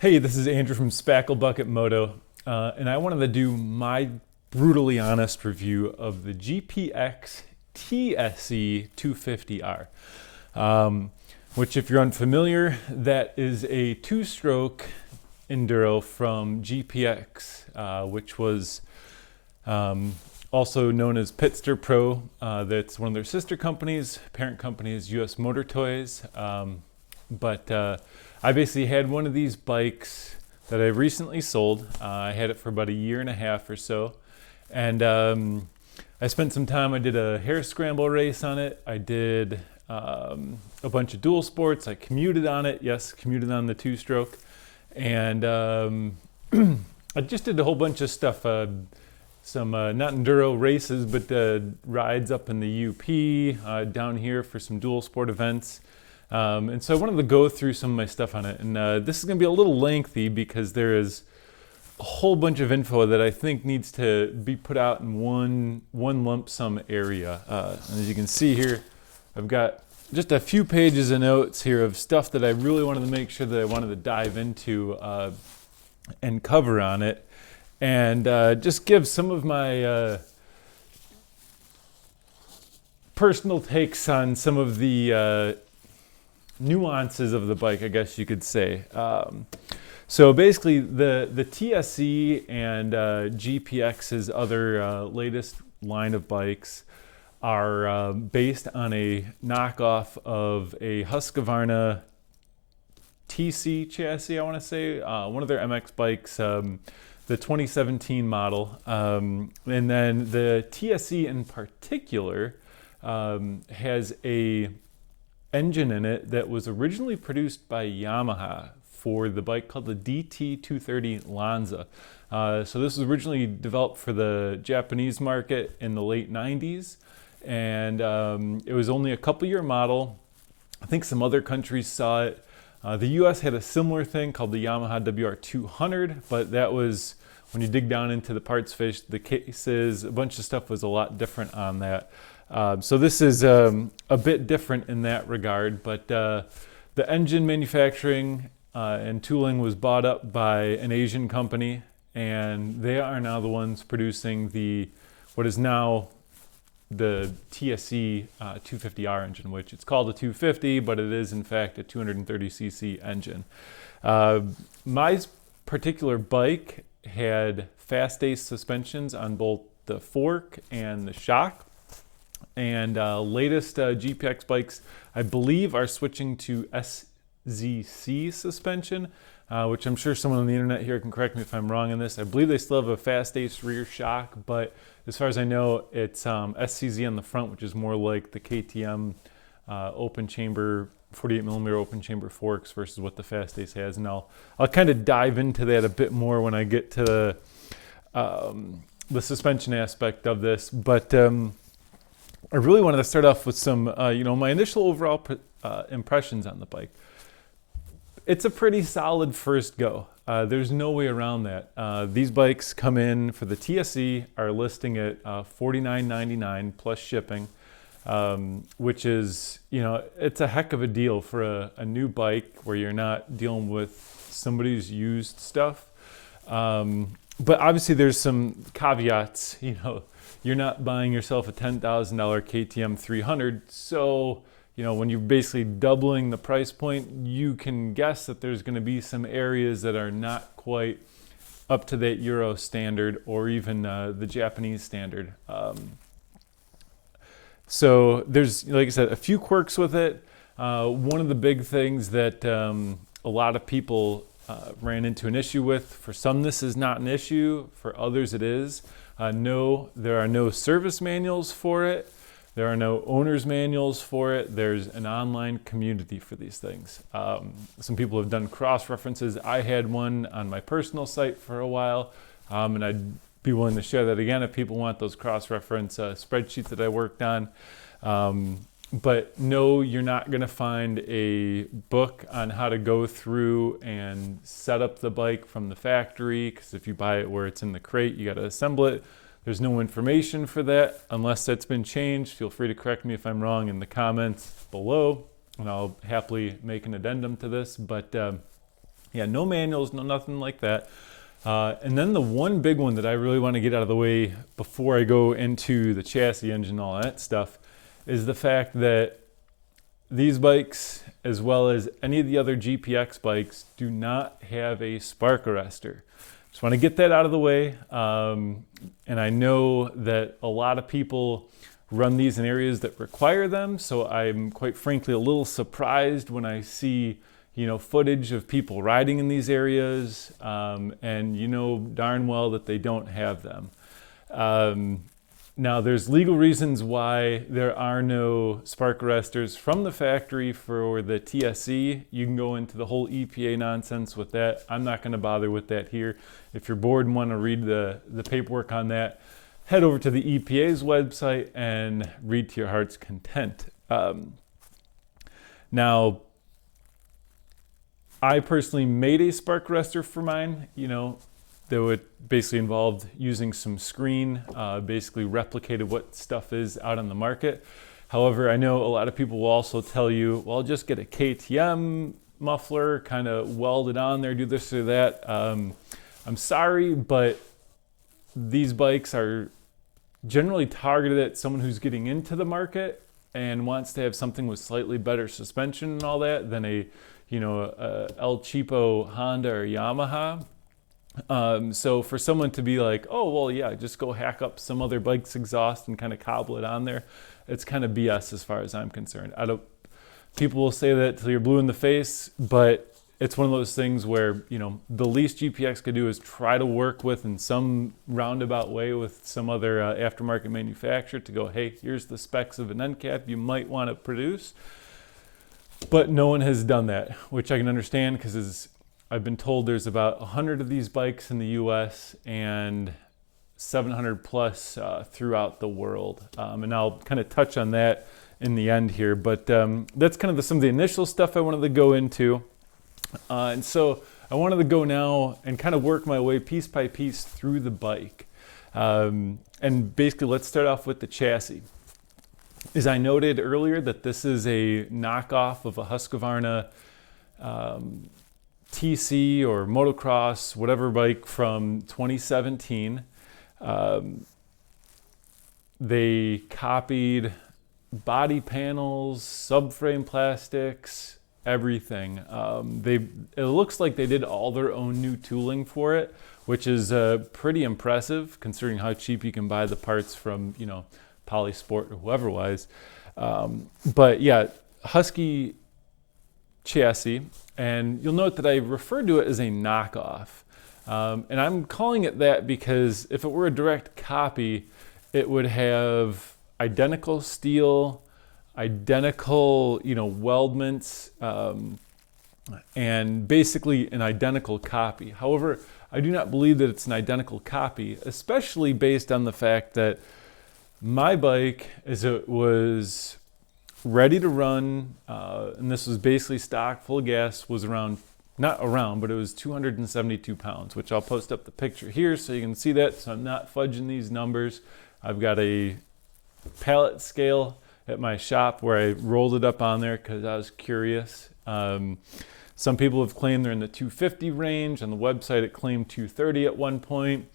Hey, this is Andrew from SpackleBucket Moto, and I wanted to do my brutally honest review of the GPX TSE250R, which, if you're unfamiliar, that is a two-stroke enduro from GPX, which was also known as Pitster Pro. That's one of their sister companies. Parent company is US Motor Toys, but I basically had one of these bikes that I recently sold. I had it for about a year and a half or so. And I spent some time, I did a hair scramble race on it. I did a bunch of dual sports. I commuted on it. Yes, commuted on the two-stroke. And I just did a whole bunch of stuff. Some not enduro races, but rides up in the UP, down here for some dual sport events. And so I wanted to go through some of my stuff on it. And this is going to be a little lengthy because there is a whole bunch of info that I think needs to be put out in one lump sum area. And as you can see here, I've got just a few pages of notes here of stuff that I really wanted to make sure that I wanted to dive into and cover on it. And just give some of my personal takes on some of the nuances of the bike, I guess you could say. So basically, the TSE and GPX's other latest line of bikes are based on a knockoff of a Husqvarna TC chassis, I want to say, one of their MX bikes, the 2017 model. And then the TSE in particular has a engine in it that was originally produced by Yamaha for the bike called the DT230 Lanza. So this was originally developed for the Japanese market in the late 90s, and it was only a couple-year model. I think some other countries saw it. The US had a similar thing called the Yamaha WR200, but that was, when you dig down into the parts fish, the cases, a bunch of stuff was a lot different on that. So this is a bit different in that regard, but the engine manufacturing and tooling was bought up by an Asian company, and they are now the ones producing what is now the TSE 250R engine, which it's called a 250, but it is in fact a 230cc engine. My particular bike had fast ace suspensions on both the fork and the shock. And latest GPX bikes, I believe, are switching to SZC suspension, which I'm sure someone on the internet here can correct me if I'm wrong in this. I believe they still have a fast ace rear shock, but as far as I know, it's SCZ on the front, which is more like the KTM open chamber, 48 millimeter open chamber forks versus what the fast ace has. And I'll kind of dive into that a bit more when I get to the suspension aspect of this, but I really wanted to start off with some, my initial overall impressions on the bike. It's a pretty solid first go. There's no way around that. These bikes come in for the TSE, are listing at $49.99 plus shipping, which is, it's a heck of a deal for a new bike where you're not dealing with somebody's used stuff. But obviously there's some caveats, you're not buying yourself a $10,000 KTM 300. So, when you're basically doubling the price point, you can guess that there's going to be some areas that are not quite up to that Euro standard or even the Japanese standard. So there's, like I said, a few quirks with it. One of the big things that a lot of people ran into an issue with, for some this is not an issue, for others it is. No, there are no service manuals for it. There are no owner's manuals for it. There's an online community for these things. Some people have done cross-references. I had one on my personal site for a while, and I'd be willing to share that again if people want those cross-reference spreadsheets that I worked on. But no, you're not going to find a book on how to go through and set up the bike from the factory, because if you buy it where it's in the crate, you got to assemble it. There's no information for that unless that's been changed. Feel free to correct me if I'm wrong in the comments below, and I'll happily make an addendum to this. But Yeah, no manuals, no nothing like that. And then the one big one that I really want to get out of the way before I go into the chassis engine and all that stuff is the fact that these bikes, as well as any of the other GPX bikes, do not have a spark arrestor. Just want to get that out of the way. And I know that a lot of people run these in areas that require them, so I'm quite frankly a little surprised when I see footage of people riding in these areas, and you know darn well that they don't have them. Now there's legal reasons why there are no spark arresters from the factory for the TSE. You can go into the whole EPA nonsense with that. I'm not going to bother with that here. If you're bored and want to read the paperwork on that, head over to the EPA's website and read to your heart's content. Now, I personally made a spark arrestor for mine, that would basically involved using some screen, basically replicated what stuff is out on the market. However, I know a lot of people will also tell you, well, just get a KTM muffler, kind of weld it on there, do this or that. I'm sorry, but these bikes are generally targeted at someone who's getting into the market and wants to have something with slightly better suspension and all that than a El Cheapo Honda or Yamaha. So for someone to be like, oh, well, yeah, just go hack up some other bike's exhaust and kind of cobble it on there, it's kind of BS as far as I'm concerned. People will say that till you're blue in the face, but it's one of those things where, the least GPX could do is try to work with in some roundabout way with some other aftermarket manufacturer to go, hey, here's the specs of an end cap you might want to produce. But no one has done that, which I can understand because as I've been told there's about 100 of these bikes in the US and 700 plus throughout the world. And I'll kind of touch on that in the end here, but that's kind of some of the initial stuff I wanted to go into. And so I wanted to go now and kind of work my way piece by piece through the bike. And basically let's start off with the chassis. As I noted earlier that this is a knockoff of a Husqvarna TC or motocross, whatever bike from 2017. They copied body panels, subframe plastics, everything. It looks like they did all their own new tooling for it, which is pretty impressive considering how cheap you can buy the parts from, Polysport or whoever was. But yeah, Husky chassis, and you'll note that I referred to it as a knockoff. And I'm calling it that because if it were a direct copy, it would have identical steel, identical, weldments, and basically an identical copy. However, I do not believe that it's an identical copy, especially based on the fact that my bike, as it was ready to run, and this was basically stock, full of gas, was but it was 272 pounds, which I'll post up the picture here so you can see that. So I'm not fudging these numbers. I've got a pallet scale at my shop where I rolled it up on there because I was curious. Some people have claimed they're in the 250 range. On the website, it claimed 230 at one point.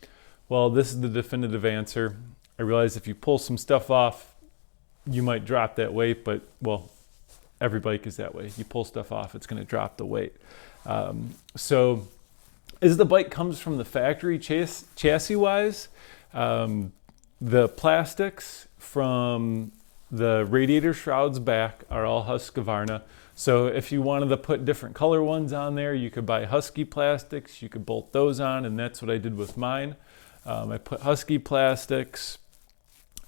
Well, this is the definitive answer. I realize if you pull some stuff off, you might drop that weight, but well, every bike is that way. You pull stuff off, it's going to drop the weight. So as the bike comes from the factory chassis-wise, the plastics from the radiator shrouds back are all Husqvarna. So if you wanted to put different color ones on there, you could buy Husky plastics. You could bolt those on, and that's what I did with mine. I put Husky plastics,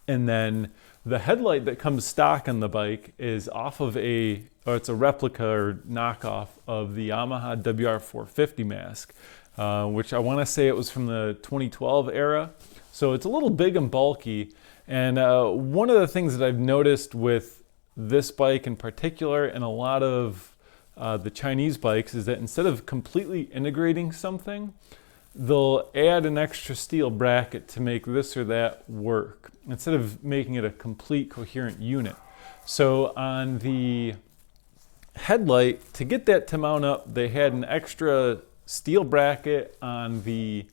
and then the headlight that comes stock on the bike is it's a replica or knockoff of the Yamaha WR450 mask, which I want to say it was from the 2012 era. So it's a little big and bulky. And one of the things that I've noticed with this bike in particular and a lot of the Chinese bikes is that instead of completely integrating something, they'll add an extra steel bracket to make this or that work instead of making it a complete coherent unit. So on the headlight, to get that to mount up, they had an extra steel bracket on the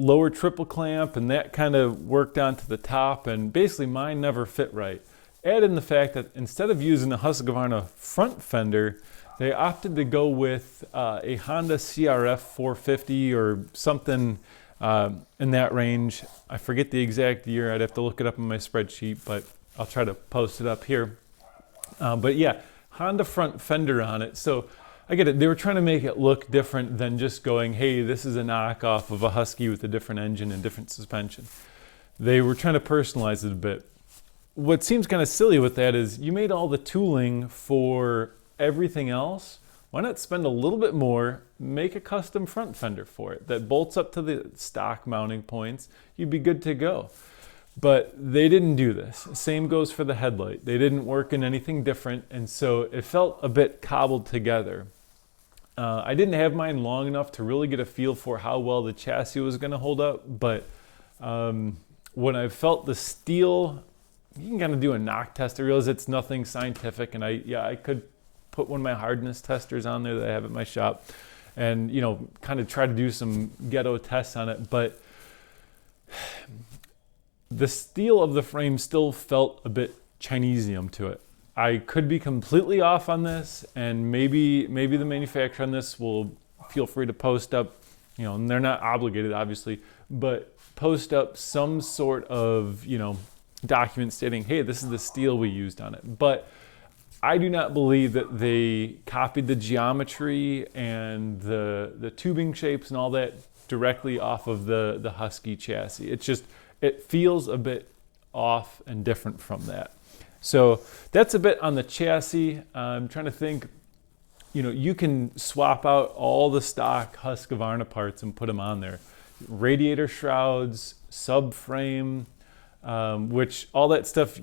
lower triple clamp, and that kind of worked onto the top, and basically mine never fit right. Add in the fact that instead of using a Husqvarna front fender, they opted to go with a Honda CRF 450 or something in that range. I forget the exact year. I'd have to look it up in my spreadsheet, but I'll try to post it up here. But yeah, Honda front fender on it. So I get it. They were trying to make it look different than just going, hey, this is a knockoff of a Husky with a different engine and different suspension. They were trying to personalize it a bit. What seems kind of silly with that is you made all the tooling for everything else. Why not spend a little bit more, make a custom front fender for it that bolts up to the stock mounting points? You'd be good to go. But they didn't do this. Same goes for the headlight. They didn't work in anything different, and so it felt a bit cobbled together. I didn't have mine long enough to really get a feel for how well the chassis was going to hold up, but when I felt the steel, you can kind of do a knock test. I realize it's nothing scientific, and I could put one of my hardness testers on there that I have at my shop and, you know, kind of try to do some ghetto tests on it, but the steel of the frame still felt a bit Chinesium to it. I could be completely off on this, and maybe the manufacturer on this will feel free to post up, you know, and they're not obligated obviously, but post up some sort of, you know, document stating, hey, this is the steel we used on it. But I do not believe that they copied the geometry and the tubing shapes and all that directly off of the Husky chassis. It feels a bit off and different from that. So that's a bit on the chassis. I'm trying to think, you know, you can swap out all the stock Husqvarna parts and put them on there. Radiator shrouds, subframe, which all that stuff,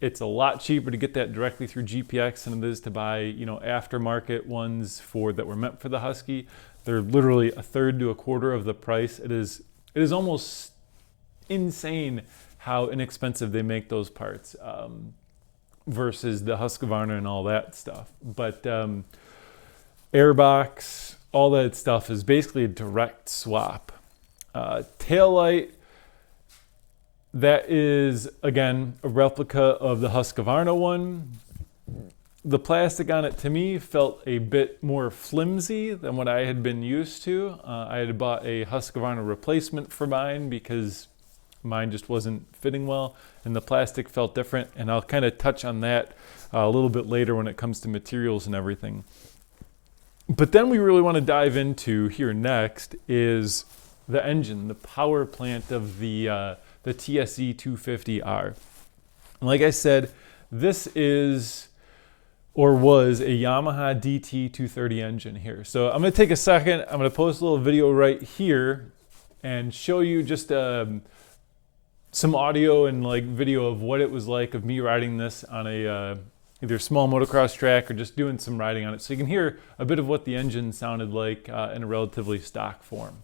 it's a lot cheaper to get that directly through GPX than it is to buy, you know, aftermarket ones that were meant for the Husky. They're literally a third to a quarter of the price. It is almost insane how inexpensive they make those parts versus the Husqvarna and all that stuff. But airbox, all that stuff is basically a direct swap. Taillight, that is, again, a replica of the Husqvarna one. The plastic on it, to me, felt a bit more flimsy than what I had been used to. I had bought a Husqvarna replacement for mine because mine just wasn't fitting well, and the plastic felt different, and I'll kind of touch on that a little bit later when it comes to materials and everything. But then we really want to dive into here next is the engine, the power plant of the TSE250R. And like I said, this is or was a Yamaha DT230 engine here. So I'm going to take a second, I'm going to post a little video right here and show you just some audio and like video of what it was like of me riding this on a either small motocross track or just doing some riding on it, so you can hear a bit of what the engine sounded like in a relatively stock form.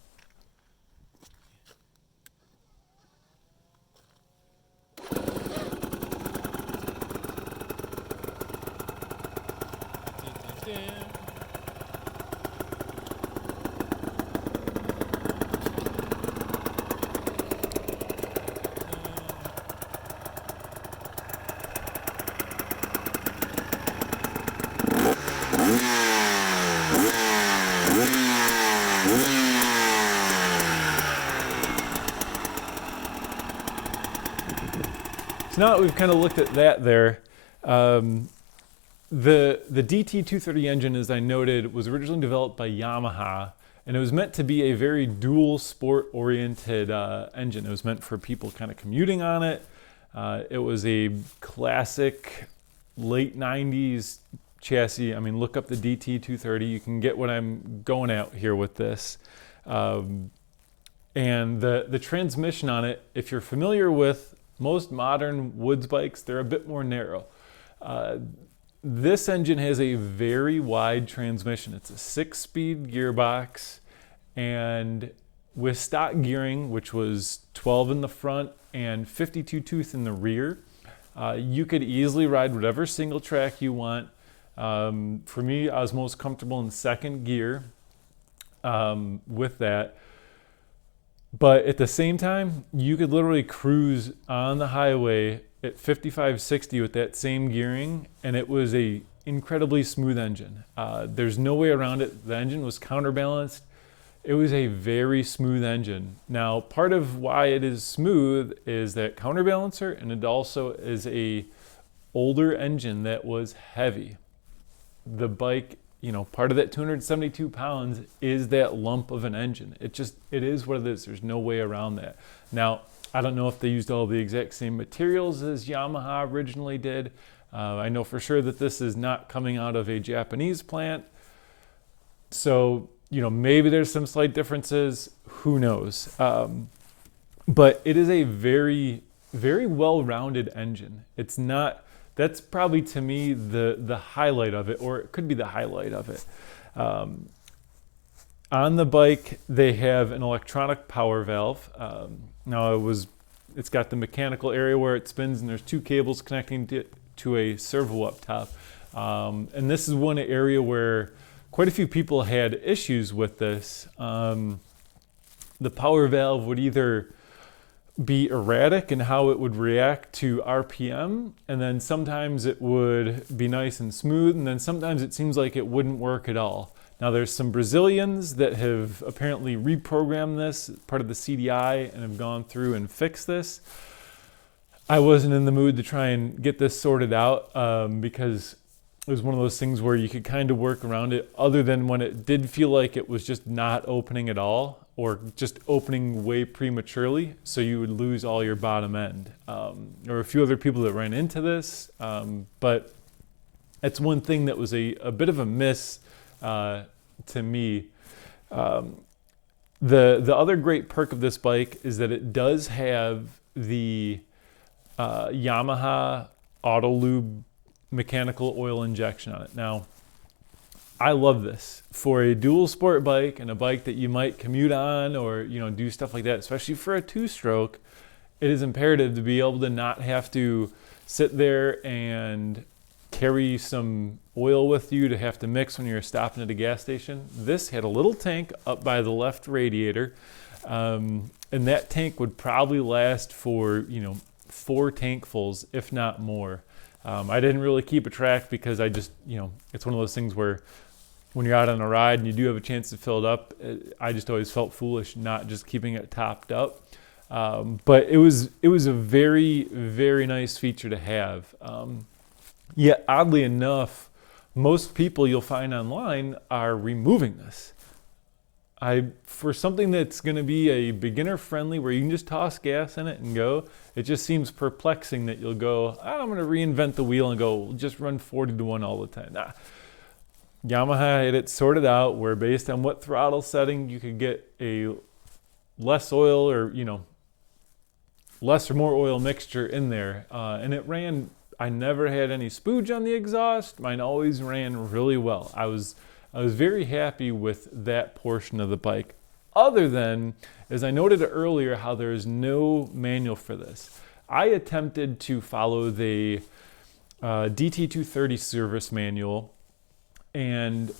So now that we've kind of looked at that there, the DT230 engine, as I noted, was originally developed by Yamaha, and it was meant to be a very dual sport oriented engine. It was meant for people kind of commuting on it. It was a classic late 90s chassis. I mean, look up the DT230. You can get what I'm going at here with this. And the transmission on it, if you're familiar with most modern woods bikes, they're a bit more narrow. This engine has a very wide transmission. It's a 6-speed gearbox, and with stock gearing, which was 12 in the front and 52 tooth in the rear, You could easily ride whatever single track you want. For me, I was most comfortable in second gear with that. But at the same time, you could literally cruise on the highway at 55, 60 with that same gearing, and it was a incredibly smooth engine. There's no way around it. The engine was counterbalanced. It was a very smooth engine. Now, part of why it is smooth is that counterbalancer, and it also is a older engine that was heavy. The bike, you know, part of that 272 pounds is that lump of an engine. It is what it is. There's no way around that. Now, I don't know if they used all the exact same materials as Yamaha originally did. I know for sure that this is not coming out of a Japanese plant. So, you know, maybe there's some slight differences. Who knows? But it is a very, very well-rounded engine. It's not... That's probably, to me, the highlight of it, or it could be the highlight of it. On the bike, they have an electronic power valve. Now, it's got the mechanical area where it spins, and there's two cables connecting to a servo up top. And this is one area where quite a few people had issues with this. The power valve would either be erratic in how it would react to RPM, and then sometimes it would be nice and smooth, and then sometimes it seems like it wouldn't work at all. Now, there's some Brazilians that have apparently reprogrammed this, part of the CDI, and have gone through and fixed this. I wasn't in the mood to try and get this sorted out because it was one of those things where you could kind of work around it, other than when it did feel like it was just not opening at all, or just opening way prematurely, so you would lose all your bottom end. There were a few other people that ran into this, but it's one thing that was a bit of a miss to me. The other great perk of this bike is that it does have the Yamaha Auto Lube mechanical oil injection on it. Now, I love this for a dual sport bike and a bike that you might commute on, or, you know, do stuff like that, especially for a two-stroke. It is imperative to be able to not have to sit there and carry some oil with you to have to mix when you're stopping at a gas station. This had a little tank up by the left radiator, and that tank would probably last for, you know, 4 tankfuls, if not more. I didn't really keep a track because I just, you know, it's one of those things where when you're out on a ride and you do have a chance to fill it up, I just always felt foolish not just keeping it topped up. But it was a very, very nice feature to have. Yet, oddly enough, most people you'll find online are removing this. For something that's going to be a beginner friendly, where you can just toss gas in it and go, it just seems perplexing that you'll go, I'm going to reinvent the wheel and go, just run 40-1 all the time. Nah. Yamaha had it sorted out where, based on what throttle setting, you could get a less oil, or, you know, less or more oil mixture in there. And it ran, I never had any spooge on the exhaust. Mine always ran really well. I was very happy with that portion of the bike, other than, as I noted earlier, how there is no manual for this. I attempted to follow the DT230 service manual and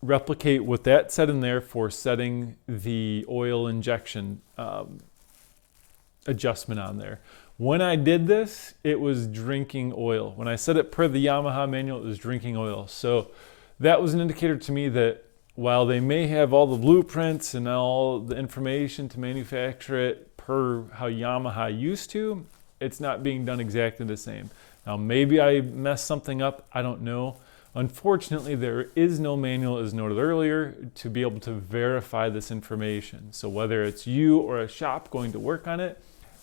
replicate what that said in there for setting the oil injection adjustment on there. When I did this, it was drinking oil. When I set it per the Yamaha manual, it was drinking oil. So that was an indicator to me that while they may have all the blueprints and all the information to manufacture it per how Yamaha used to, it's not being done exactly the same. Now, maybe I messed something up, I don't know. Unfortunately, there is no manual, as noted earlier, to be able to verify this information. So whether it's you or a shop going to work on it,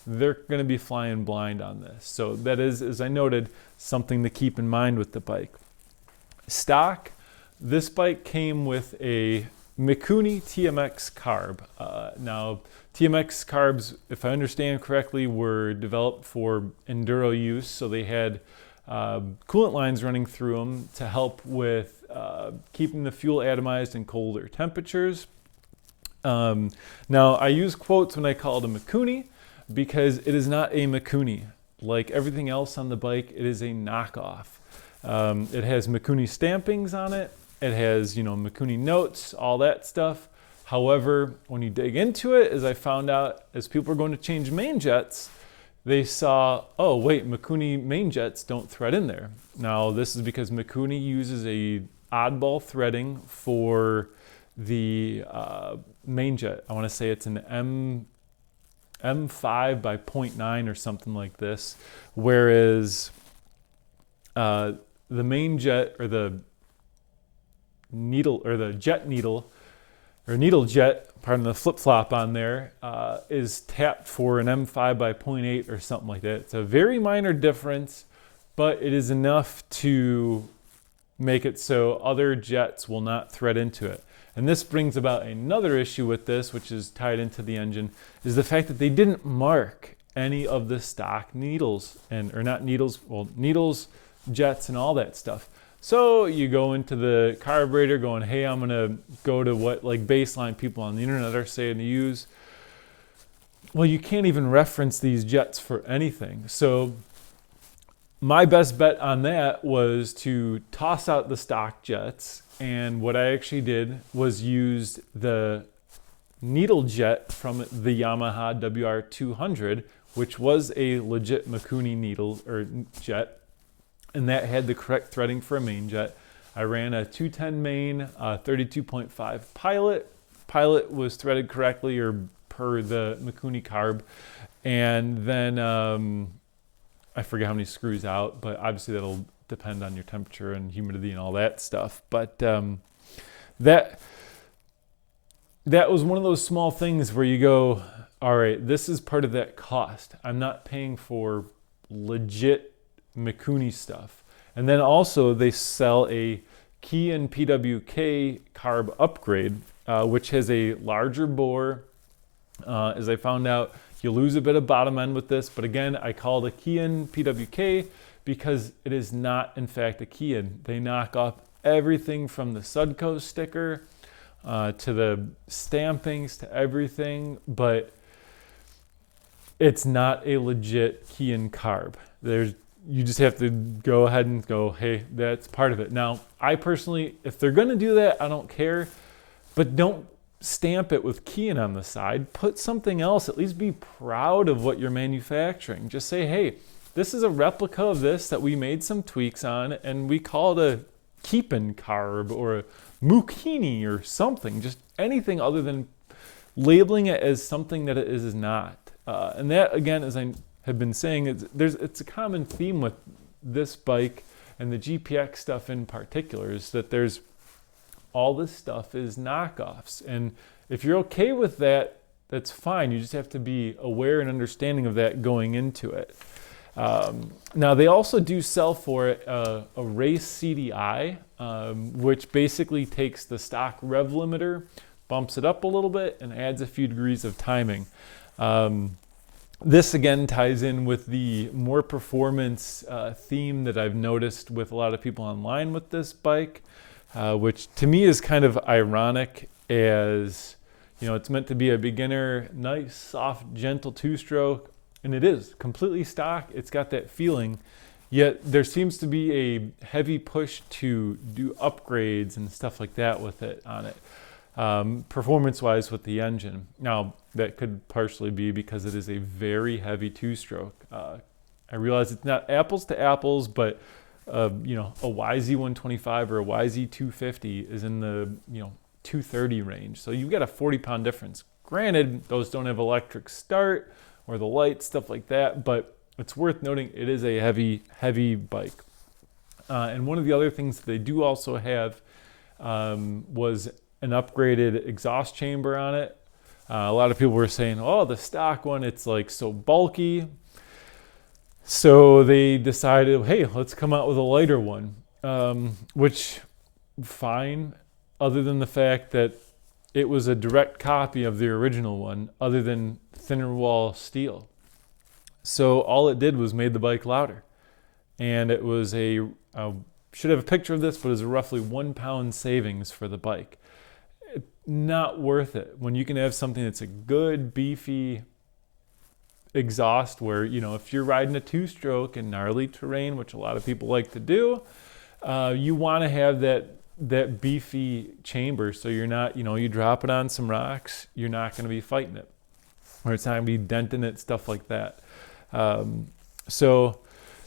they're going to be flying blind on this. So that is, as I noted, something to keep in mind with the bike. Stock, this bike came with a Mikuni TMX carb. Now, TMX carbs, if I understand correctly, were developed for enduro use, so they had coolant lines running through them to help with keeping the fuel atomized in colder temperatures. Now, I use quotes when I call it a Mikuni because it is not a Mikuni. like everything else on the bike, it is a knockoff. It has Mikuni stampings on it. It has, Mikuni notes, all that stuff. However, when you dig into it, as I found out, as people are going to change main jets, they saw, oh wait, Mikuni main jets don't thread in there. Now this is because Mikuni uses a oddball threading for the main jet. I want to say it's an M5 by 0.9 or something like this, whereas the main jet, or the needle, or the jet needle, or needle jet, pardon the flip-flop on there, is tapped for an M5 by 0.8 or something like that. It's a very minor difference, but it is enough to make it so other jets will not thread into it. And this brings about another issue with this, which is tied into the engine, is the fact that they didn't mark any of the stock needles, or not needles, well, needles, jets, and all that stuff. So you go into the carburetor going, hey, I'm gonna go to what like baseline people on the internet are saying to use. Well, you can't even reference these jets for anything. So my best bet on that was to toss out the stock jets. And what I actually did was use the needle jet from the Yamaha WR200, which was a legit Mikuni needle or jet. And that had the correct threading for a main jet. I ran a 210 main, 32.5 pilot. Pilot was threaded correctly, or per the Mikuni carb. And then I forget how many screws out, but obviously that'll depend on your temperature and humidity and all that stuff. But that was one of those small things where you go, all right, this is part of that cost. I'm not paying for legit Mikuni stuff. And then also they sell a Key and PWK carb upgrade, which has a larger bore. As I found out, you lose a bit of bottom end with this, but again, I call it a Key and PWK because it is not in fact a Key and. They knock off everything from the Sudco sticker to the stampings to everything, but it's not a legit Key and carb. You just have to go ahead and go, hey, that's part of it. Now, I personally, if they're going to do that, I don't care, but don't stamp it with Key on the side. Put something else. At least be proud of what you're manufacturing. Just say, hey, this is a replica of this that we made some tweaks on, and we call it a Keepin carb or a Mukini or something. Just anything other than labeling it as something that it is not. And that, again, as I have been saying, it's a common theme with this bike and the GPX stuff in particular, is that there's all this stuff is knockoffs. And if you're okay with that, that's fine. You just have to be aware and understanding of that going into it. Now, they also do sell for it a race CDI, which basically takes the stock rev limiter, bumps it up a little bit, and adds a few degrees of timing. This again ties in with the more performance theme that I've noticed with a lot of people online with this bike, which to me is kind of ironic, as it's meant to be a beginner, nice, soft, gentle two-stroke, and it is completely stock. It's got that feeling, yet there seems to be a heavy push to do upgrades and stuff like that with it on it, performance-wise with the engine. Now, that could partially be because it is a very heavy two-stroke. I realize it's not apples to apples, but a YZ125 or a YZ250 is in the 230 range. So you've got a 40-pound difference. Granted, those don't have electric start or the lights, stuff like that, but it's worth noting it is a heavy bike. And one of the other things that they do also have was an upgraded exhaust chamber on it. A lot of people were saying, oh, the stock one, it's like so bulky. So they decided, hey, let's come out with a lighter one, which fine, other than the fact that it was a direct copy of the original one, other than thinner wall steel. So all it did was made the bike louder. And it was I should have a picture of this, but it was a roughly 1 pound savings for the bike. Not worth it when you can have something that's a good, beefy exhaust where, you know, if you're riding a two-stroke in gnarly terrain, which a lot of people like to do, you want to have that beefy chamber, so you're not, you know, you drop it on some rocks, you're not going to be fighting it, or it's not going to be denting it, stuff like that. So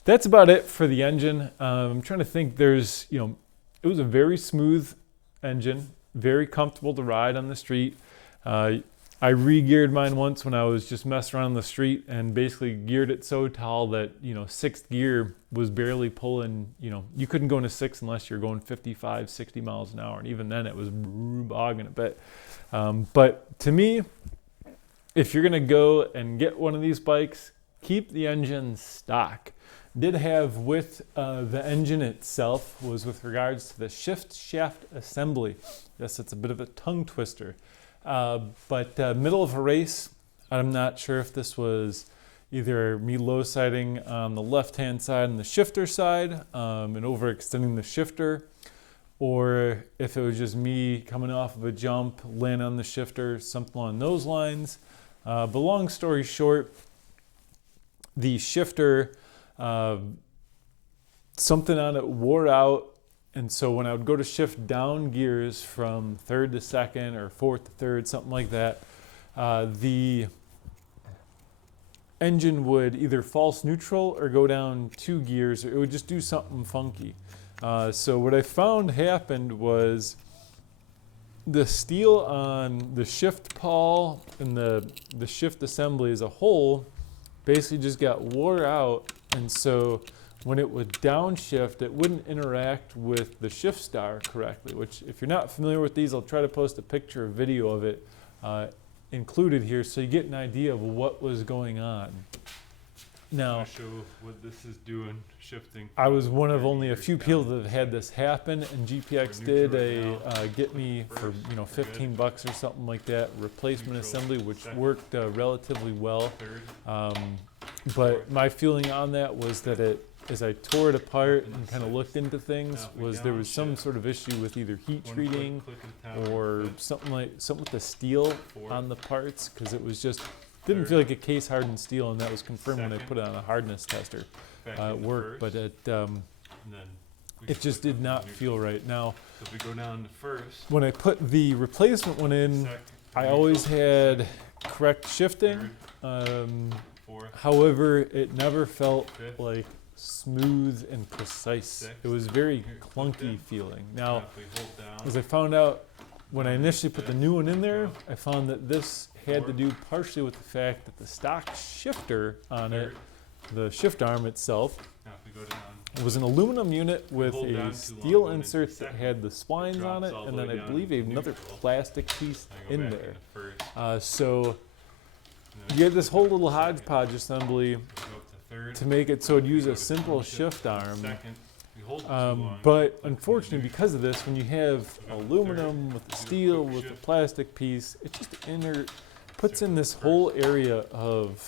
that's about it for the engine. I'm trying to think. There's, you know, it was a very smooth engine, very comfortable to ride on the street. I re-geared mine once when I was just messing around the street and basically geared it so tall that, you know, sixth gear was barely pulling, you know, you couldn't go into sixth unless you're going 55, 60 miles an hour. And even then it was bogging a bit. But to me, if you're going to go and get one of these bikes, keep the engine stock. Did have with the engine itself was with regards to the shift shaft assembly. Yes, it's a bit of a tongue twister. But middle of a race, I'm not sure if this was either me low siding on the left-hand side and the shifter side and overextending the shifter, or if it was just me coming off of a jump, landing on the shifter, something along those lines. But long story short, the shifter, something on it wore out. And so when I would go to shift down gears from third to second or fourth to third, something like that, the engine would either false neutral or go down 2 gears, or it would just do something funky. So what I found happened was the steel on the shift pawl and the shift assembly as a whole basically just got wore out. And so when it would downshift, it wouldn't interact with the shift star correctly, which if you're not familiar with these, I'll try to post a picture or video of it included here so you get an idea of what was going on. Now, show what this is doing, shifting. I was one of only a few people that have had this happen, and GPX did get me for, you know, $15 or something like that, replacement assembly, which worked relatively well. But my feeling on that was that as I tore it apart and kind of looked into things, was there was some sort of issue with either heat treating or something with the steel on the parts, because it was just didn't feel like a case hardened steel, and that was confirmed when I put it on a hardness tester. It worked, but it just did not feel right. Now, so we go down to first. When I put the replacement one in, I always had correct shifting. However, it never felt like smooth and precise. It was very clunky feeling. Now, as I found out when I initially put the new one in there, I found that this had to do partially with the fact that the stock shifter on it, the shift arm itself, was an aluminum unit with a steel insert that had the splines on it, and then I believe another plastic piece in there. So you had this whole little hodgepodge assembly to make it so it'd use a simple shift arm. But unfortunately, because of this, when you have aluminum with the steel with the plastic piece, it just puts in this whole area of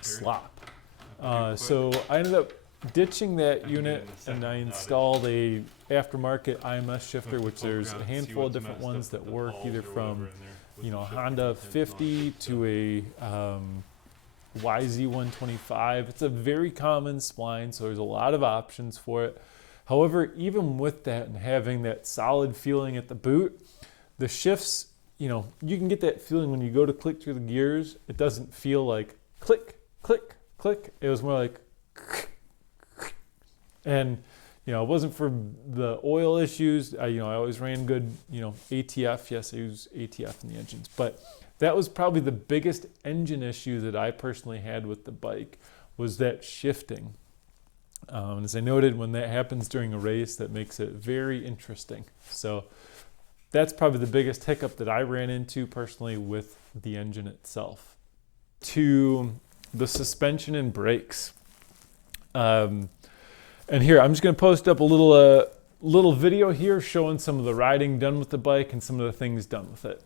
slop. So I ended up ditching that unit, and I installed a aftermarket IMS shifter, which there's a handful of different ones that work, either from, you know, Honda 50 to a YZ125. It's a very common spline, so there's a lot of options for it. However, even with that and having that solid feeling at the boot, the shifts, you know, you can get that feeling when you go to click through the gears. It doesn't feel like click, click, click. It was more like and, you know, it wasn't for the oil issues. I always ran good, you know, ATF. Yes, I use ATF in the engines, but that was probably the biggest engine issue that I personally had with the bike, was that shifting. And as I noted, when that happens during a race, that makes it very interesting. So that's probably the biggest hiccup that I ran into personally with the engine itself. To the suspension and brakes. And here, I'm just going to post up a little video here showing some of the riding done with the bike and some of the things done with it.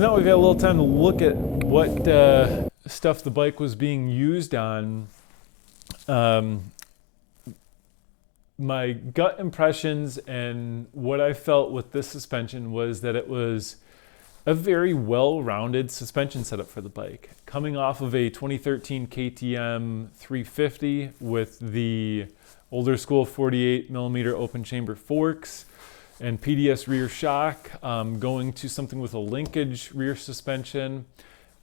So now we've had a little time to look at what stuff the bike was being used on. My gut impressions and what I felt with this suspension was that it was a very well-rounded suspension setup for the bike. Coming off of a 2013 KTM 350 with the older school 48 millimeter open chamber forks and PDS rear shock, going to something with a linkage rear suspension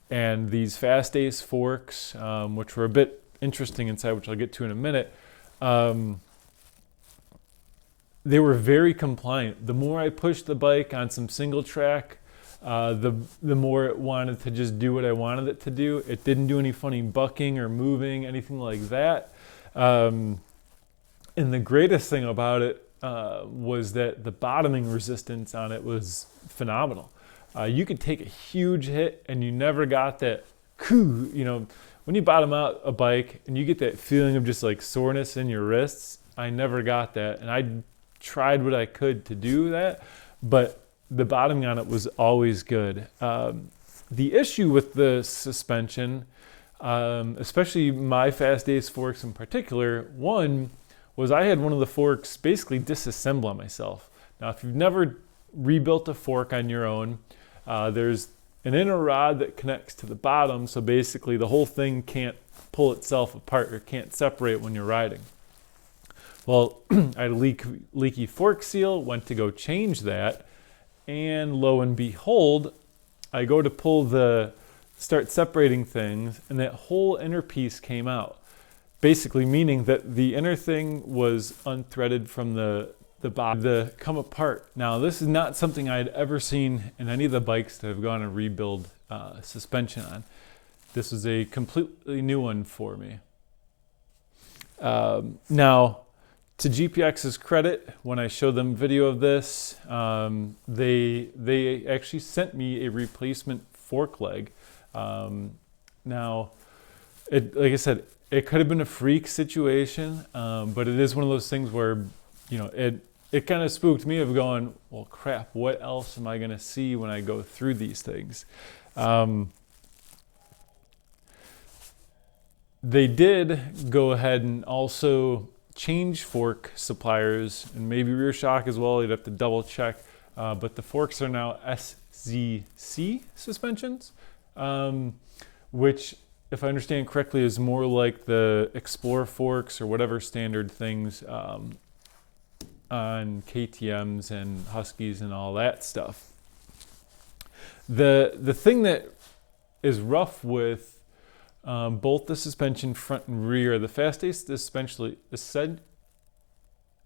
and these Fast Ace forks, which were a bit interesting inside, which I'll get to in a minute. They were very compliant. The more I pushed the bike on some single track, the more it wanted to just do what I wanted it to do. It didn't do any funny bucking or moving, anything like that. And the greatest thing about it was that the bottoming resistance on it was phenomenal. You could take a huge hit and you never got that, when you bottom out a bike and you get that feeling of just like soreness in your wrists. I never got that, and I tried what I could to do that, but the bottoming on it was always good. The issue with the suspension, especially my Fast Ace forks in particular, one was I had one of the forks basically disassemble on myself. Now, if you've never rebuilt a fork on your own, there's an inner rod that connects to the bottom, so basically the whole thing can't pull itself apart or can't separate when you're riding. Well, I had a leaky fork seal, went to go change that, and lo and behold, I go to start separating things, and that whole inner piece came out. Basically meaning that the inner thing was unthreaded from the bottom to come apart. Now, this is not something I had ever seen in any of the bikes that I've gone to rebuild suspension on. This is a completely new one for me. Now, to GPX's credit, when I showed them video of this, they actually sent me a replacement fork leg. Now, like I said, it could have been a freak situation, but it is one of those things where, it kind of spooked me of going, well, crap, what else am I going to see when I go through these things? They did go ahead and also change fork suppliers and maybe rear shock as well. You'd have to double check, but the forks are now SZC suspensions, which, if I understand correctly, is more like the Explorer forks or whatever standard things on KTMs and Huskies and all that stuff. The thing that is rough with both the suspension front and rear, the Fast Ace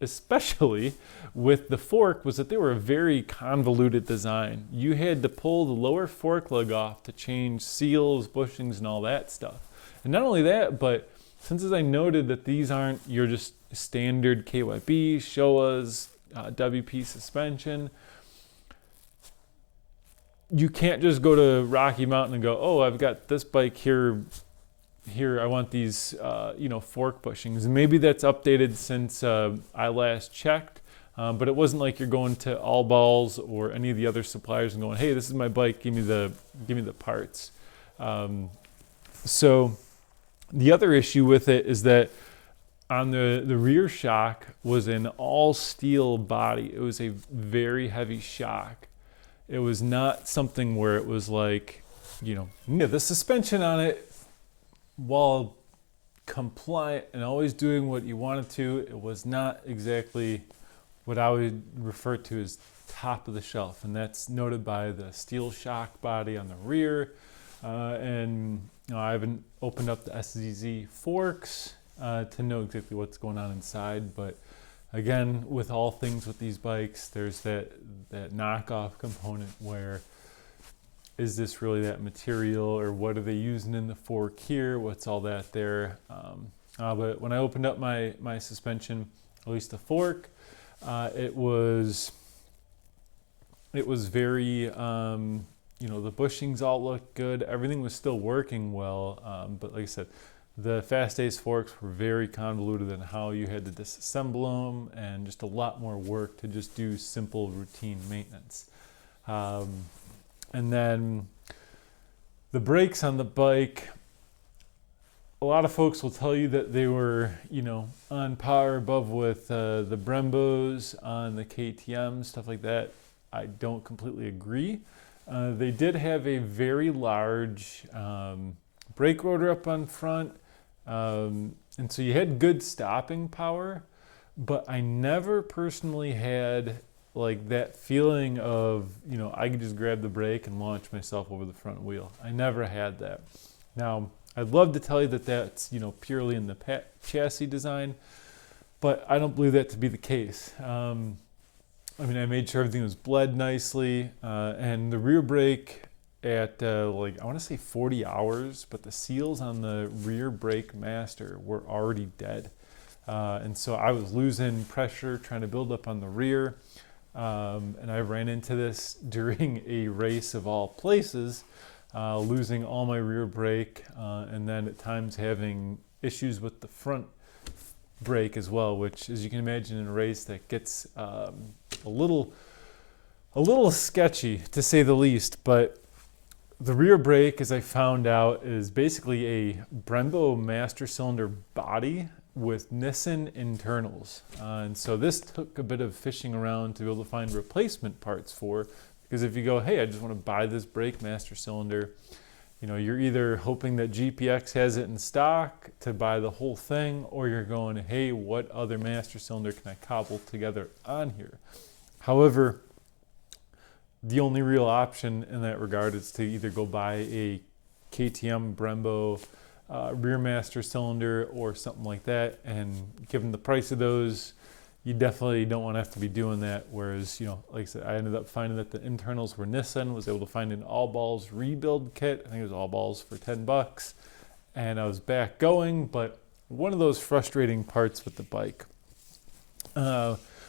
especially with the fork, was that they were a very convoluted design. You had to pull the lower fork leg off to change seals, bushings, and all that stuff. And not only that, but since as I noted that these aren't your just standard KYB, Showas, WP suspension, you can't just go to Rocky Mountain and go, oh, I've got this bike here, I want these, fork bushings. And maybe that's updated since I last checked, but it wasn't like you're going to All Balls or any of the other suppliers and going, hey, this is my bike, give me the parts. So the other issue with it is that on the rear shock was an all steel body. It was a very heavy shock. It was not something where it was like, the suspension on it, while compliant and always doing what you wanted to, it was not exactly what I would refer to as top of the shelf. And that's noted by the steel shock body on the rear. And I haven't opened up the SZZ forks to know exactly what's going on inside. But again, with all things with these bikes, there's that knockoff component where, is this really that material, or what are they using in the fork here? What's all that there? But when I opened up my suspension, at least the fork, it was very, the bushings all looked good. Everything was still working well. But like I said, the Fast Ace forks were very convoluted in how you had to disassemble them, and just a lot more work to just do simple routine maintenance. And then the brakes on the bike, a lot of folks will tell you that they were, on par above with the Brembos on the KTM, stuff like that. I don't completely agree. They did have a very large brake rotor up on front, and so you had good stopping power, but I never personally had like that feeling of, I could just grab the brake and launch myself over the front wheel. I never had that. Now, I'd love to tell you that that's, purely in the chassis design, but I don't believe that to be the case. I made sure everything was bled nicely, and the rear brake at I want to say 40 hours, but the seals on the rear brake master were already dead. And so I was losing pressure trying to build up on the rear. And I ran into this during a race of all places, losing all my rear brake, and then at times having issues with the front brake as well, which, as you can imagine, in a race that gets a little sketchy, to say the least. But the rear brake, as I found out, is basically a Brembo master cylinder body with Nissan internals. And so this took a bit of fishing around to be able to find replacement parts for, because if you go, hey, I just want to buy this brake master cylinder, you're either hoping that GPX has it in stock to buy the whole thing, or you're going, hey, what other master cylinder can I cobble together on here? However, the only real option in that regard is to either go buy a KTM Brembo rear master cylinder or something like that, and given the price of those, you definitely don't want to have to be doing that. Whereas, like I said, I ended up finding that the internals were Nissan, was able to find an all balls rebuild kit. I think it was all balls for $10, and I was back going. But one of those frustrating parts with the bike,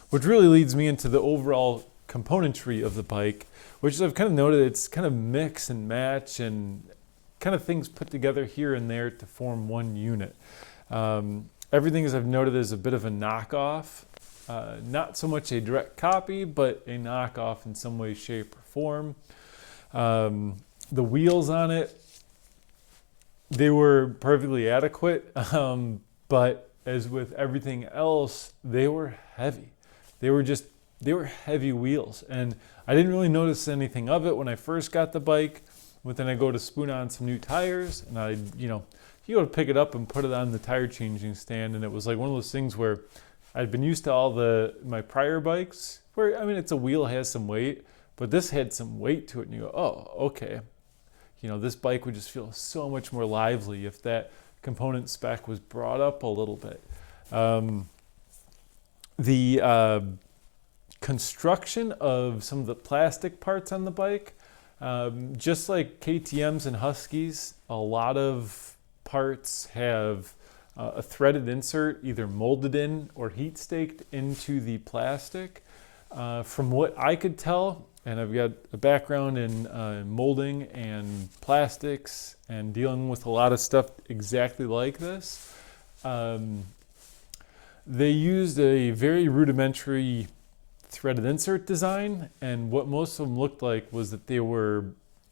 which really leads me into the overall componentry of the bike, which I've kind of noted it's kind of mix and match and kind of things put together here and there to form one unit. Everything, as I've noted, is a bit of a knockoff. Not so much a direct copy, but a knockoff in some way, shape, or form. The wheels on it, they were perfectly adequate, but as with everything else, they were heavy. They were heavy wheels, and I didn't really notice anything of it when I first got the bike. But then I go to spoon on some new tires, and you go to pick it up and put it on the tire changing stand, and it was like one of those things where I'd been used to all my prior bikes, where it's a wheel has some weight, but this had some weight to it, and you go, oh, okay. This bike would just feel so much more lively if that component spec was brought up a little bit. The construction of some of the plastic parts on the bike, just like KTMs and Huskies, a lot of parts have a threaded insert either molded in or heat staked into the plastic. From what I could tell, and I've got a background in molding and plastics and dealing with a lot of stuff exactly like this, they used a very rudimentary threaded insert design, and what most of them looked like was that they were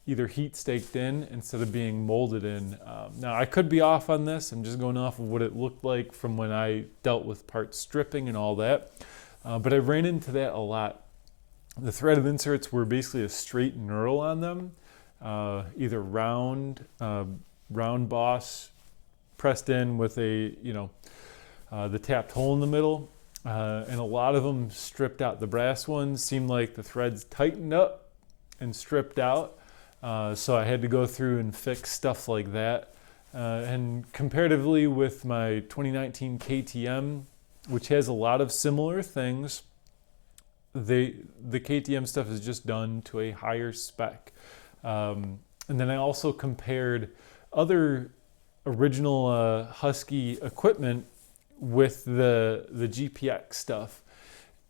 either heat staked in instead of being molded in. Now, I could be off on this. I'm just going off of what it looked like from when I dealt with part stripping and all that, but I ran into that a lot. The threaded inserts were basically a straight knurl on them, either round boss pressed in with a the tapped hole in the middle. And a lot of them stripped out. The brass ones seemed like the threads tightened up and stripped out. So I had to go through and fix stuff like that. And comparatively with my 2019 KTM, which has a lot of similar things, the KTM stuff is just done to a higher spec. And then I also compared other original Husky equipment with the GPX stuff,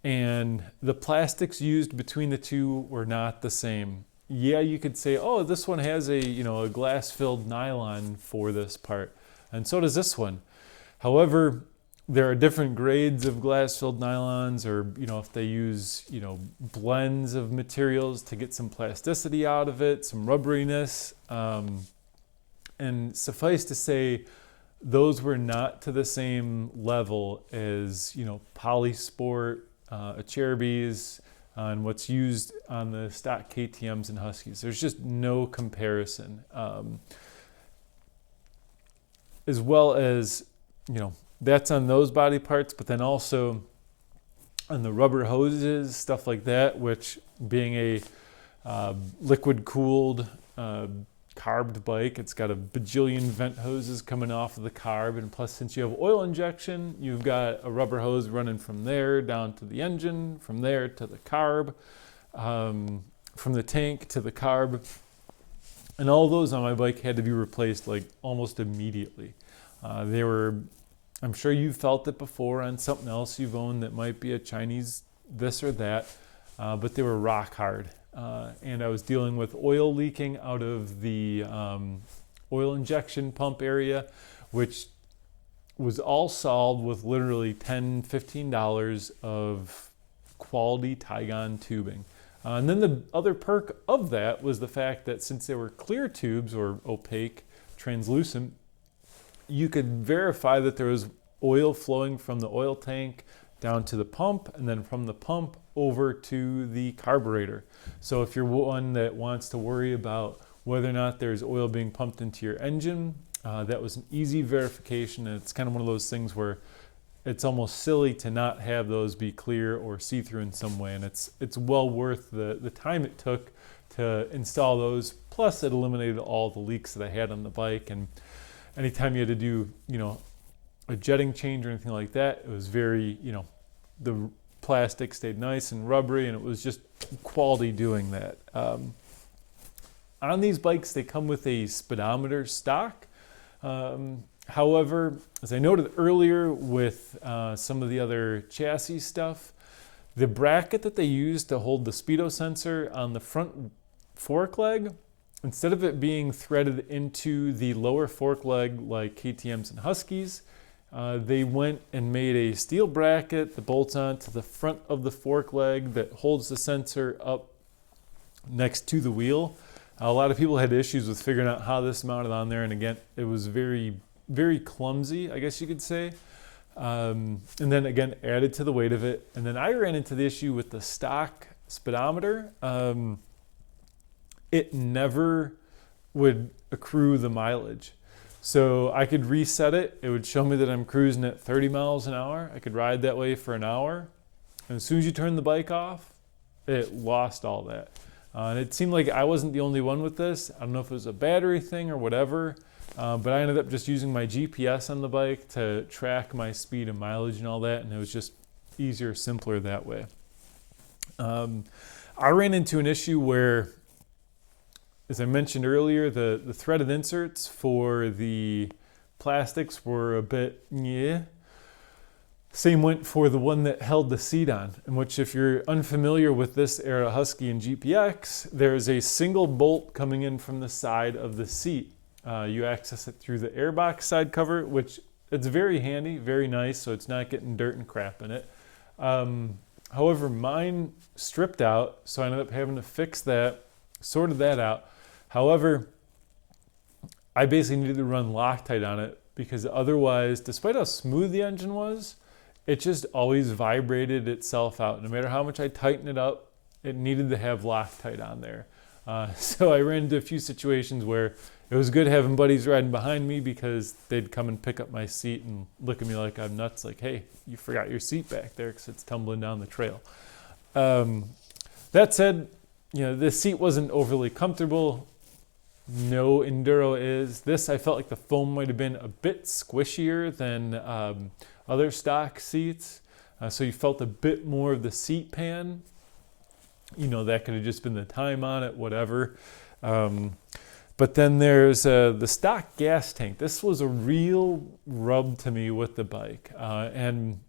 and the plastics used between the two were not the same. Yeah, you could say, oh, this one has a glass-filled nylon for this part, and so does this one. However, there are different grades of glass-filled nylons, or if they use blends of materials to get some plasticity out of it, some rubberiness, and suffice to say, those were not to the same level as Polysport, Acerbis, and what's used on the stock KTMs and Huskies. There's just no comparison. As well as that's on those body parts, but then also on the rubber hoses, stuff like that, which being a liquid cooled carbed bike, it's got a bajillion vent hoses coming off of the carb, and plus since you have oil injection, you've got a rubber hose running from there down to the engine, from there to the carb, from the tank to the carb, and all those on my bike had to be replaced like almost immediately. They were, I'm sure you've felt it before on something else you've owned that might be a Chinese this or that, but they were rock hard. And I was dealing with oil leaking out of the oil injection pump area, which was all solved with literally $10, $15 of quality Tygon tubing. And then the other perk of that was the fact that since they were clear tubes or opaque, translucent, you could verify that there was oil flowing from the oil tank down to the pump, and then from the pump over to the carburetor. So if you're one that wants to worry about whether or not there's oil being pumped into your engine, that was an easy verification, and it's kind of one of those things where it's almost silly to not have those be clear or see-through in some way, and it's well worth the time it took to install those. Plus it eliminated all the leaks that I had on the bike, and anytime you had to do a jetting change or anything like that, it was very the plastic stayed nice and rubbery, and it was just quality doing that. On these bikes, they come with a speedometer stock. However, as I noted earlier with some of the other chassis stuff, the bracket that they use to hold the speedo sensor on the front fork leg, instead of it being threaded into the lower fork leg like KTMs and Huskies, they went and made a steel bracket that bolts onto the front of the fork leg that holds the sensor up next to the wheel. A lot of people had issues with figuring out how this mounted on there, and again, it was very, very clumsy, I guess you could say. And then again, added to the weight of it. And then I ran into the issue with the stock speedometer. It never would accrue the mileage. So I could reset it. It would show me that I'm cruising at 30 miles an hour. I could ride that way for an hour. And as soon as you turn the bike off, it lost all that. And it seemed like I wasn't the only one with this. I don't know if it was a battery thing or whatever, but I ended up just using my GPS on the bike to track my speed and mileage and all that, and it was just easier, simpler that way. I ran into an issue where, as I mentioned earlier, the threaded inserts for the plastics were a bit Same went for the one that held the seat on, in which, if you're unfamiliar with this era Husky and GPX, there's a single bolt coming in from the side of the seat. You access it through the airbox side cover, which it's very handy, very nice, so it's not getting dirt and crap in it. However, mine stripped out, so I ended up having to fix that, sorted that out. However, I basically needed to run Loctite on it, because otherwise, despite how smooth the engine was, it just always vibrated itself out. No matter how much I tightened it up, it needed to have Loctite on there. So I ran into a few situations where it was good having buddies riding behind me, because they'd come and pick up my seat and look at me like I'm nuts, like, hey, you forgot your seat back there because it's tumbling down the trail. That said, the seat wasn't overly comfortable. No Enduro is. This, I felt like the foam might have been a bit squishier than other stock seats. So you felt a bit more of the seat pan. That could have just been the time on it, whatever. But then there's the stock gas tank. This was a real rub to me with the bike. And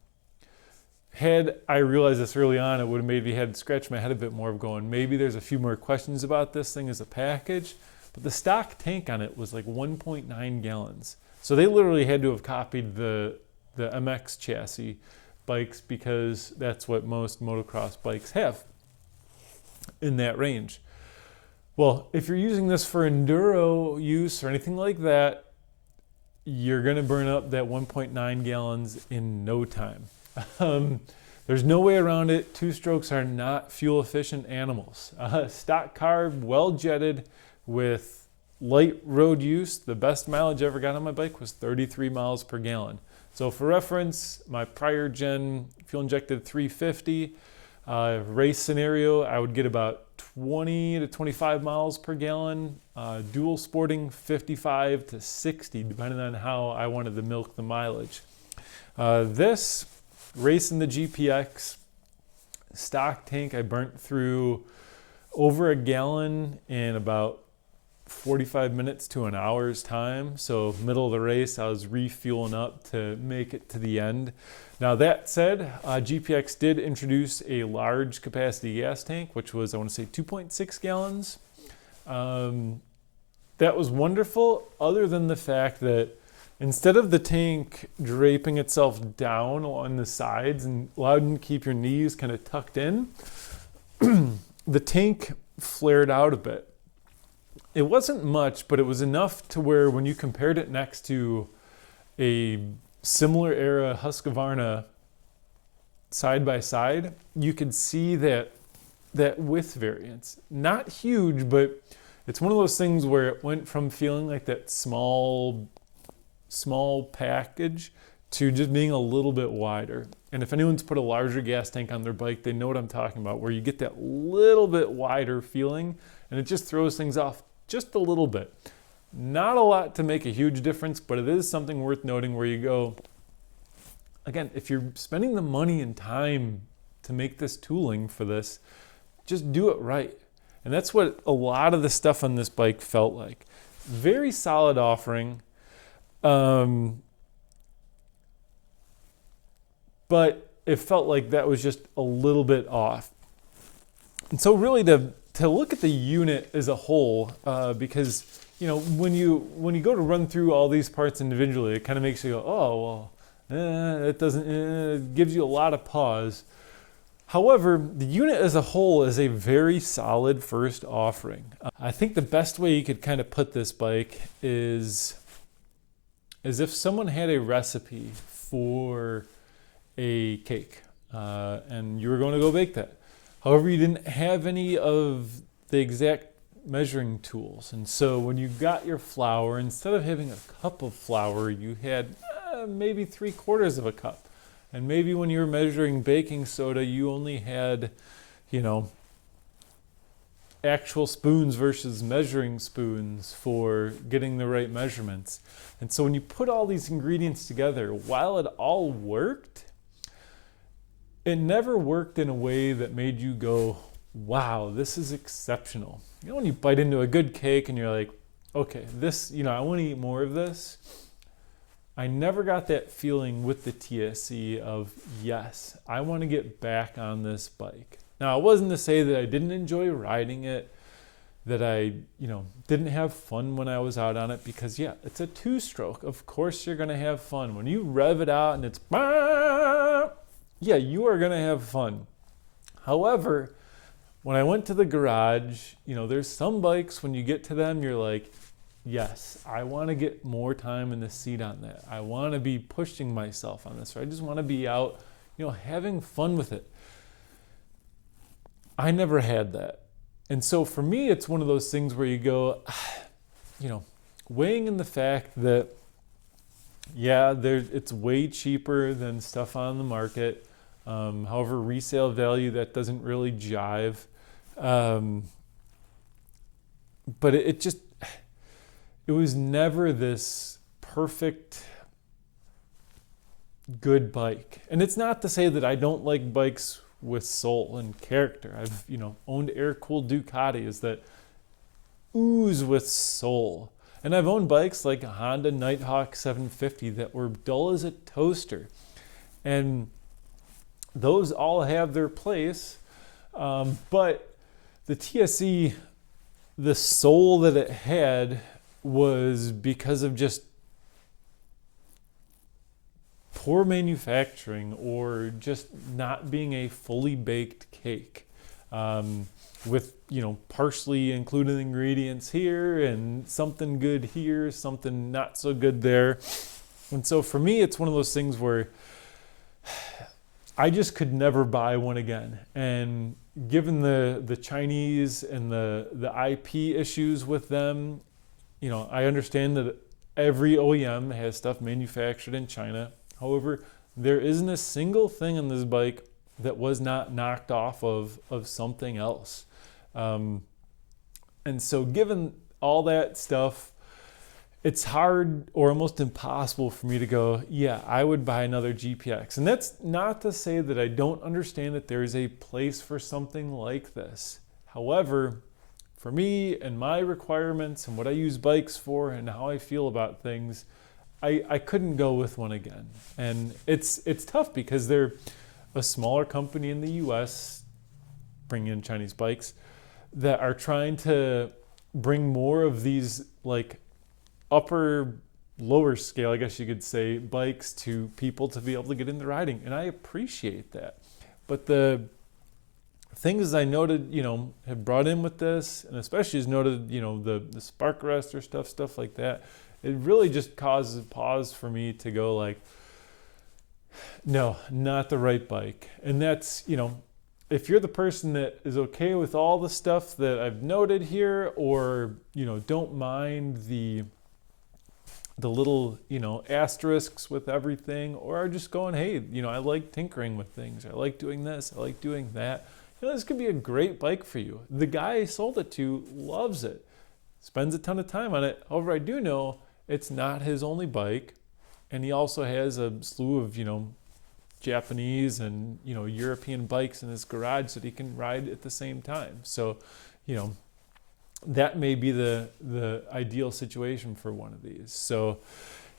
had I realized this early on, it would have made me scratch my head a bit more of going, maybe there's a few more questions about this thing as a package. But the stock tank on it was like 1.9 gallons. So they literally had to have copied the the MX chassis bikes, because that's what most motocross bikes have in that range. Well, if you're using this for enduro use or anything like that, you're going to burn up that 1.9 gallons in no time. There's no way around it. Two-strokes are not fuel-efficient animals. Stock car, well-jetted with light road use. The best mileage I ever got on my bike was 33 miles per gallon. So for reference, my prior gen fuel-injected 350 race scenario, I would get about 20 to 25 miles per gallon. Dual sporting, 55 to 60, depending on how I wanted to milk the mileage. This race in the GPX stock tank, I burnt through over a gallon in about 45 minutes to an hour's time. So middle of the race, I was refueling up to make it to the end. Now that said, GPX did introduce a large capacity gas tank, which was, I want to say, 2.6 gallons. That was wonderful, other than the fact that instead of the tank draping itself down on the sides and allowed you to keep your knees kind of tucked in, the tank flared out a bit. It wasn't much, but it was enough to where when you compared it next to a similar era Husqvarna side by side, you could see that width variance. Not huge, but it's one of those things where it went from feeling like that small package to just being a little bit wider. And if anyone's put a larger gas tank on their bike, they know what I'm talking about, where you get that little bit wider feeling and it just throws things off just a little bit. Not a lot to make a huge difference, but it is something worth noting where you go, again, if you're spending the money and time to make this tooling for this, just do it right. And that's what a lot of the stuff on this bike felt like. Very solid offering. But it felt like that was just a little bit off. And so really to look at the unit as a whole, because when you go to run through all these parts individually, it kind of makes you go, oh, well, it gives you a lot of pause. However, the unit as a whole is a very solid first offering. I think the best way you could kind of put this bike is as if someone had a recipe for a cake and you were going to go bake that. However, you didn't have any of the exact measuring tools. And so when you got your flour, instead of having a cup of flour, you had maybe 3/4 of a cup. And maybe when you were measuring baking soda, you only had, actual spoons versus measuring spoons for getting the right measurements. And so when you put all these ingredients together, while it all worked, it never worked in a way that made you go, wow, this is exceptional. When you bite into a good cake and you're like, okay, this, I want to eat more of this. I never got that feeling with the TSE of, yes, I want to get back on this bike. Now, it wasn't to say that I didn't enjoy riding it, that I, didn't have fun when I was out on it, because yeah, it's a two-stroke. Of course you're going to have fun. When you rev it out and it's, yeah, you are going to have fun. However, when I went to the garage, there's some bikes, when you get to them, you're like, yes, I want to get more time in the seat on that. I want to be pushing myself on this, or I just want to be out, having fun with it. I never had that. And so for me, it's one of those things where you go, weighing in the fact that, yeah, it's way cheaper than stuff on the market. However, resale value, that doesn't really jive. But it was never this perfect, good bike. And it's not to say that I don't like bikes with soul and character. I've, owned air-cooled Ducatis that ooze with soul. And I've owned bikes like a Honda Nighthawk 750 that were dull as a toaster. And those all have their place. But the TSE, the soul that it had was because of just poor manufacturing or just not being a fully baked cake, with, you know, partially included ingredients here and something good here, something not so good there. And so for me, it's one of those things where I just could never buy one again. And given the Chinese and the IP issues with them, you know, I understand that every OEM has stuff manufactured in China. However, there isn't a single thing on this bike that was not knocked off of something else. And so given all that stuff, it's hard or almost impossible for me to go, yeah, I would buy another GPX. And that's not to say that I don't understand that there is a place for something like this. However, for me and my requirements and what I use bikes for and how I feel about things, I couldn't go with one again. And it's tough because they're a smaller company in the US bringing in Chinese bikes that are trying to bring more of these like lower scale, I guess you could say, bikes to people to be able to get into riding. And I appreciate that. But the things I noted, you know, have brought in with this, and especially as noted, you know, the spark arrestor stuff like that, it really just causes pause for me to go like, no, not the right bike. And that's, you know, if you're the person that is okay with all the stuff that I've noted here, or, you know, don't mind the little, you know, asterisks with everything, or are just going, hey, you know, I like tinkering with things. I like doing this. I like doing that. You know, this could be a great bike for you. The guy I sold it to loves it, spends a ton of time on it. However, I do know it's not his only bike. And he also has a slew of, you know, Japanese and, you know, European bikes in his garage that he can ride at the same time. So, you know, that may be the ideal situation for one of these. So,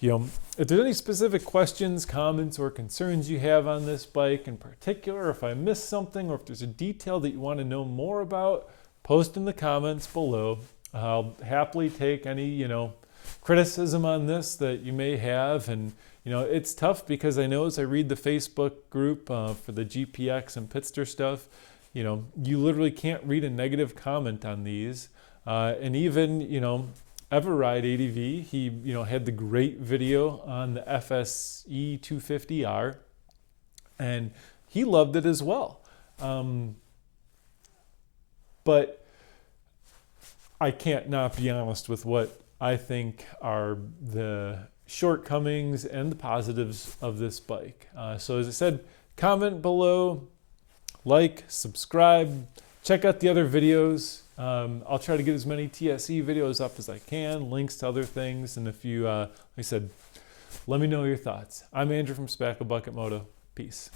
you know, if there's any specific questions, comments, or concerns you have on this bike in particular, if I missed something, or if there's a detail that you want to know more about, post in the comments below. I'll happily take any, you know, criticism on this that you may have. And, you know, it's tough because I know as I read the Facebook group for the GPX and Pitster stuff, you know, you literally can't read a negative comment on these. And even, you know, Everride ADV, he, you know, had the great video on the SE250R, and he loved it as well. But I can't not be honest with what I think are the shortcomings and the positives of this bike. So as I said, comment below, like, subscribe, check out the other videos. I'll try to get as many TSE videos up as I can, links to other things. And if you, like I said, let me know your thoughts. I'm Andrew from SpackleBucket Moto. Peace.